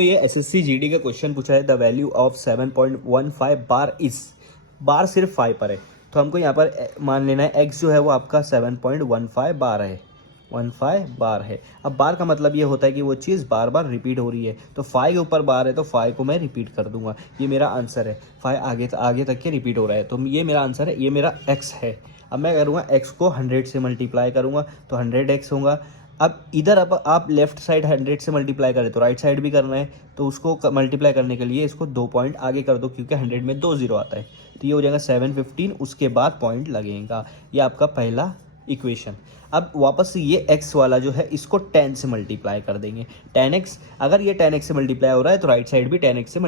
तो ये SSC GD का क्वेश्चन पूछा है, the value of 7.15 bar is, bar सिर्फ 5 पर है, तो हमको यहाँ पर मान लेना है एक्स जो है वो आपका 7.15 बार है, 15 बार है। अब बार का मतलब ये होता है कि वो चीज़ बार बार रिपीट हो रही है, तो 5 के ऊपर बार है तो 5 को मैं रिपीट कर दूंगा, ये मेरा आंसर है। 5 आगे तक के रिपीट हो रहा है, तो ये मेरा आंसर है, ये मेरा एक्स है। अब मैं करूँगा एक्स को 100 से मल्टीप्लाई करूँगा तो 100x होगा। अब इधर अब आप लेफ्ट साइड 100 से मल्टीप्लाई करें तो राइट साइड भी करना है, तो उसको मल्टीप्लाई करने के लिए इसको 2 पॉइंट आगे कर दो, क्योंकि 100 में 2 जीरो आता है, तो ये हो जाएगा 715, उसके बाद पॉइंट लगेगा। ये आपका पहला इक्वेशन। अब वापस से ये x वाला जो है इसको 10 से मल्टीप्लाई कर देंगे, 10x। अगर ये 10x से मल्टीप्लाई हो रहा है तो राइट साइड भी 10 से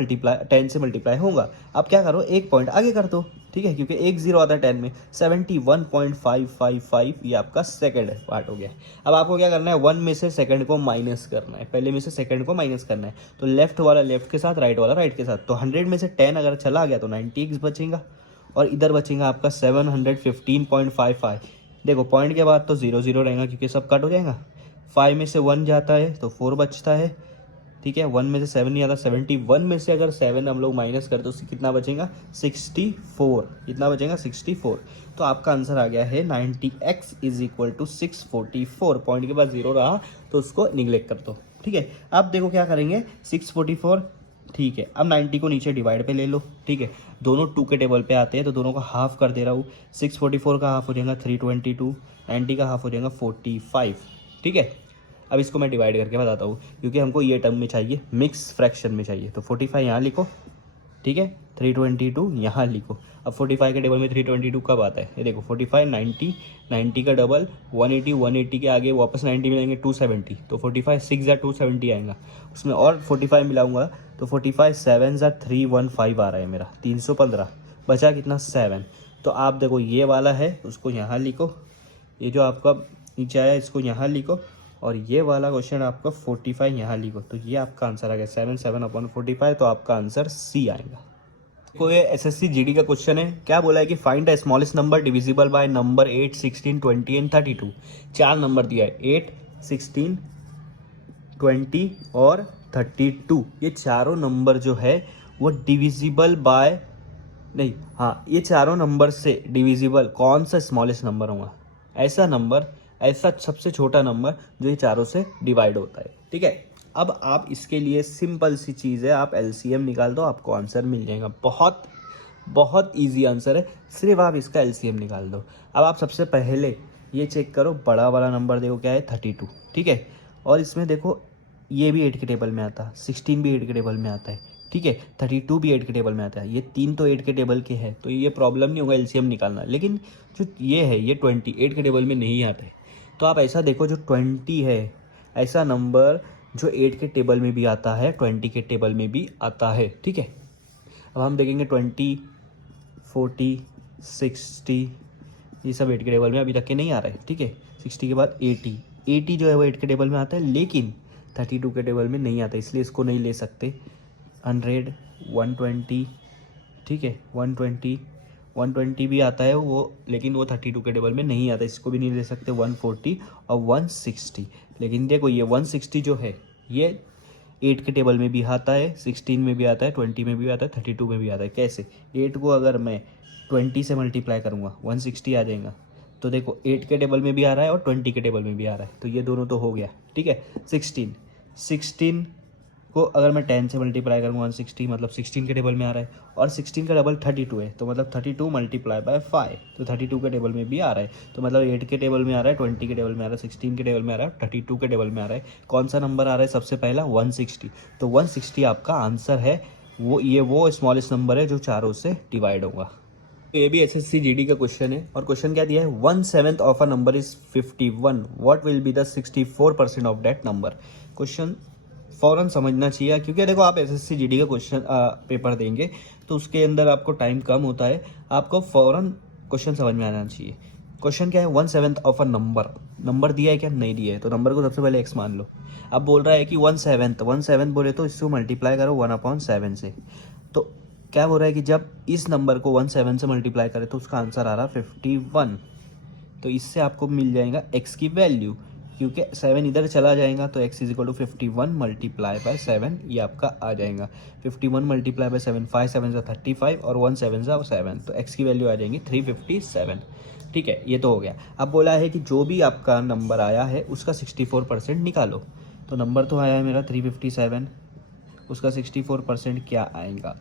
मल्टीप्लाई होगा। अब क्या करो, एक पॉइंट आगे कर दो, ठीक है, क्योंकि एक जीरो आता है 10 में। 71.555 ये आपका सेकंड पार्ट हो गया। अब आपको क्या करना है, 1 में से सेकंड को माइनस करना है, पहले में से सेकंड को माइनस करना है, तो लेफ्ट वाला लेफ्ट के साथ, राइट वाला राइट के साथ। तो 100 में से 10 अगर चला गया तो 90x बचेगा, और इधर बचेगा आपका 715.55। देखो पॉइंट के बाद तो 0 0 रहेगा, क्योंकि सब कट हो जाएगा। 5 में से 1 जाता है तो 4 बचता है, ठीक है। 1 में से 7 नहीं आता, 71 में से अगर 7 हम लोग माइनस करते तो उससे कितना बचेगा, 64। कितना बचेगा, 64। तो आपका आंसर आ गया है 90x is equal to 644। Point के बाद 0 रहा तो उसको निगलेक्ट कर दो, ठीक है। अब देखो क्या करेंगे, 644, ठीक है। अब 90 को नीचे डिवाइड पे ले लो, ठीक है। दोनों 2 के टेबल पे आते हैं तो दोनों का हाफ कर दे रहा हूँ। 644 का हाफ हो जाएगा 322, 90 का हाफ हो जाएगा 45, ठीक है। अब इसको मैं डिवाइड करके बताता हूँ, क्योंकि हमको ये टर्म में चाहिए, मिक्स फ्रैक्शन में चाहिए। तो 45 यहाँ लिखो, ठीक है, 322 यहाँ लिखो। अब 45 के टेबल में 322 कब आता है, ये देखो 45 90, 90 का डबल 180, 180 के आगे वापस 90 मिलेंगे 270, तो 45 6 या 270 आएगा। उसमें और 45 मिलाऊंगा तो 45 7 या 315 आ रहा है मेरा, 315। बचा कितना, 7। तो आप देखो ये वाला है उसको यहाँ लिखो, ये जो आपका नीचे आया इसको यहाँ लिखो, और ये वाला क्वेश्चन आपका 45 यहाँ लिखो। तो ये आपका आंसर आ गया 7/45, तो आपका आंसर सी आएगा। कोई एसएससी जीडी का क्वेश्चन है, क्या बोला है कि find the smallest number divisible by number 8, 16, 20 and 32। 4 number दिया है, 8, 16, 20 और 32। ये चारों नंबर जो है वो डिविजिबल बाय, नहीं हाँ, ये चारों नंबर से डिविजिबल कौन सा स्मॉलेस्ट नंबर होगा, ऐसा नंबर, ऐसा सबसे छोटा नंबर जो ये चारों से डिवाइड होता है, ठीक है। अब आप इसके लिए सिंपल सी चीज़ है, आप एलसीएम निकाल दो, आपको आंसर मिल जाएगा। बहुत बहुत इजी आंसर है, सिर्फ आप इसका एलसीएम निकाल दो। अब आप सबसे पहले ये चेक करो, बड़ा वाला नंबर देखो क्या है, 32, ठीक है। और इसमें देखो ये भी 8 के टेबल में आता है, 16 भी 8 के टेबल में आता है, ठीक है। 32 भी 8 के टेबल में आता है, ये तीन तो 8 के टेबल के हैं, तो ये प्रॉब्लम नहीं होगा एलसीएम निकालना। लेकिन जो ये है ये 28 के टेबल में नहीं आता है, तो आप ऐसा देखो जो 20 है, ऐसा नंबर जो 8 के टेबल में भी आता है, 20 के टेबल में भी आता है, ठीक है। अब हम देखेंगे 20, 40, 60, ये सब 8 के टेबल में अभी तक के नहीं आ रहा है, ठीक है। 60 के बाद 80, 80 जो है वो 8 के टेबल में आता है, लेकिन 32 के टेबल में नहीं आता, इसलिए इसको नहीं ले सकते। 100, 120, ठीक है, 120, 120 भी आता है वो, लेकिन वो 32 के टेबल में नहीं आता, इसको भी नहीं ले सकते। 140 और 160, लेकिन देखो ये 160 जो है ये 8 के टेबल में भी आता है, 16 में भी आता है, 20 में भी आता है, 32 में भी आता है। कैसे, 8 को अगर मैं 20 से मल्टीप्लाई करूँगा 160 आ जाएगा। तो देखो 8 के टेबल में भी आ रहा है और 20 के टेबल में भी आ रहा है, तो ये दोनों तो हो गया, ठीक है। 16 को अगर मैं 10 से मल्टीप्लाई करूँगा 160, मतलब 16 के टेबल में आ रहा है, और 16 का डबल 32 है, तो मतलब 32 मल्टीप्लाई बाय 5, तो 32 के टेबल में भी आ रहा है। तो मतलब 8 के टेबल में आ रहा है, 20 के टेबल में आ रहा है, 16 के टेबल में आ रहा है, 32 के टेबल में आ रहा है। कौन सा नंबर आ रहा है सबसे पहला, 160। तो 160 आपका आंसर है, वो स्मॉलेस्ट नंबर है जो चारों से डिवाइड होगा। तो ये भी एसएससी जीडी का क्वेश्चन है, और क्वेश्चन क्या दिया है, 1/7 of a number is 51, what will be the 64% of that number. Question फ़ौरन समझना चाहिए, क्योंकि देखो आप एसएससी जीडी का क्वेश्चन पेपर देंगे तो उसके अंदर आपको टाइम कम होता है, आपको फ़ौरन क्वेश्चन समझ में आना चाहिए। क्वेश्चन क्या है, 1/7 ऑफ अ नंबर दिया है क्या, नहीं दिया है, तो नंबर को सबसे पहले एक्स मान लो। अब बोल रहा है कि 1/7 बोले तो इसको मल्टीप्लाई करो 1/7 से। तो क्या बोल रहा है कि जब इस नंबर को 1/7 से मल्टीप्लाई करें तो उसका आंसर आ रहा 51। तो इससे आपको मिल जाएगा एक्स की वैल्यू, क्योंकि 7 इधर चला जाएगा तो x is equal to 51 multiply by 7 ये आपका आ जाएगा। 51 मल्टीप्लाई बाय 7 5 7 ज़ा 35 और 1 7 ज़ा 7, तो x की वैल्यू आ जाएंगी 357। ठीक है, ये तो हो गया। अब बोला है कि जो भी आपका नंबर आया है उसका 64% निकालो। तो नंबर तो आया है मेरा 357, उसका 64% क्या आएगा?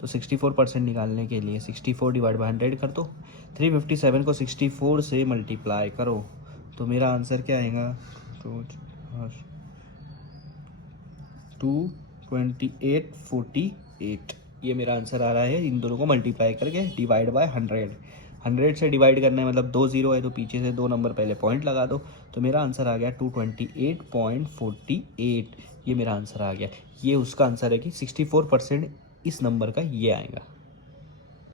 तो 64% निकालने के लिए 64 डिवाइड बाई 100 कर दो। 357 को 64 से मल्टीप्लाई करो तो मेरा आंसर क्या आएगा? 22848, ये मेरा आंसर आ रहा है। इन दोनों को मल्टीप्लाई करके डिवाइड बाय 100, 100 से डिवाइड करने मतलब 2 0 है तो पीछे से 2 नंबर पहले पॉइंट लगा दो, तो मेरा आंसर आ गया 228.48। ये मेरा आंसर आ गया। ये उसका आंसर है कि 64% इस नंबर का ये आएगा।